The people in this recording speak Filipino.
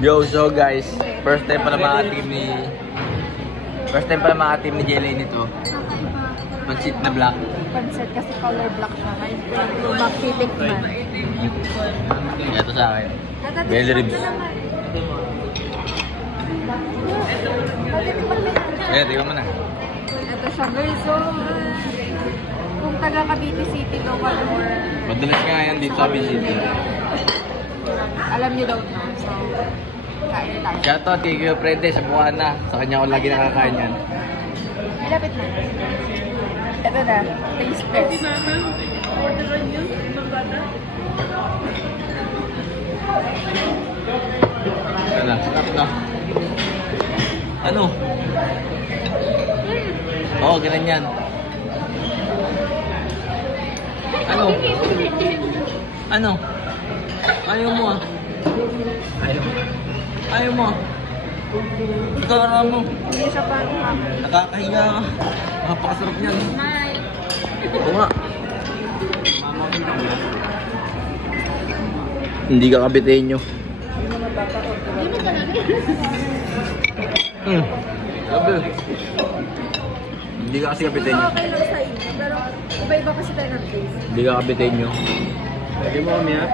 Yo, so guys, first time pala makatim ni Jelly nito. Pansit na black. Pansit kasi color black siya. May makitik man. Ito sa akin. Belly ribs. Tingnan mo na. Ito siya guys. So, kung taga Cavite City ka or... Madalas nga yan dito sa Cavite City. Alam niyo daw na. So, kain tayo. Shoutout kay Kuya Frede sa Buwana. Sa kanya ako lagi nakakain yan. Malapit na. Ito na. Taste test. Orderan yun, ibang bata. Ano? Ano? Ano? Oo, ganun yan. Ano? Ano? Ayaw mo ah. Ayaw mo ah. Tara mo. Hindi siya parang hapon. Nakakahiya ka. Napakasarap niyan. Oo nga. Hindi ka kabitenyo. Sabi. Hindi ka kasi kabitenyo. Okay lang sa inyo, pero iba-iba kasi tayo ng taste. Hindi ka kabitenyo. Pwede mo kami ha?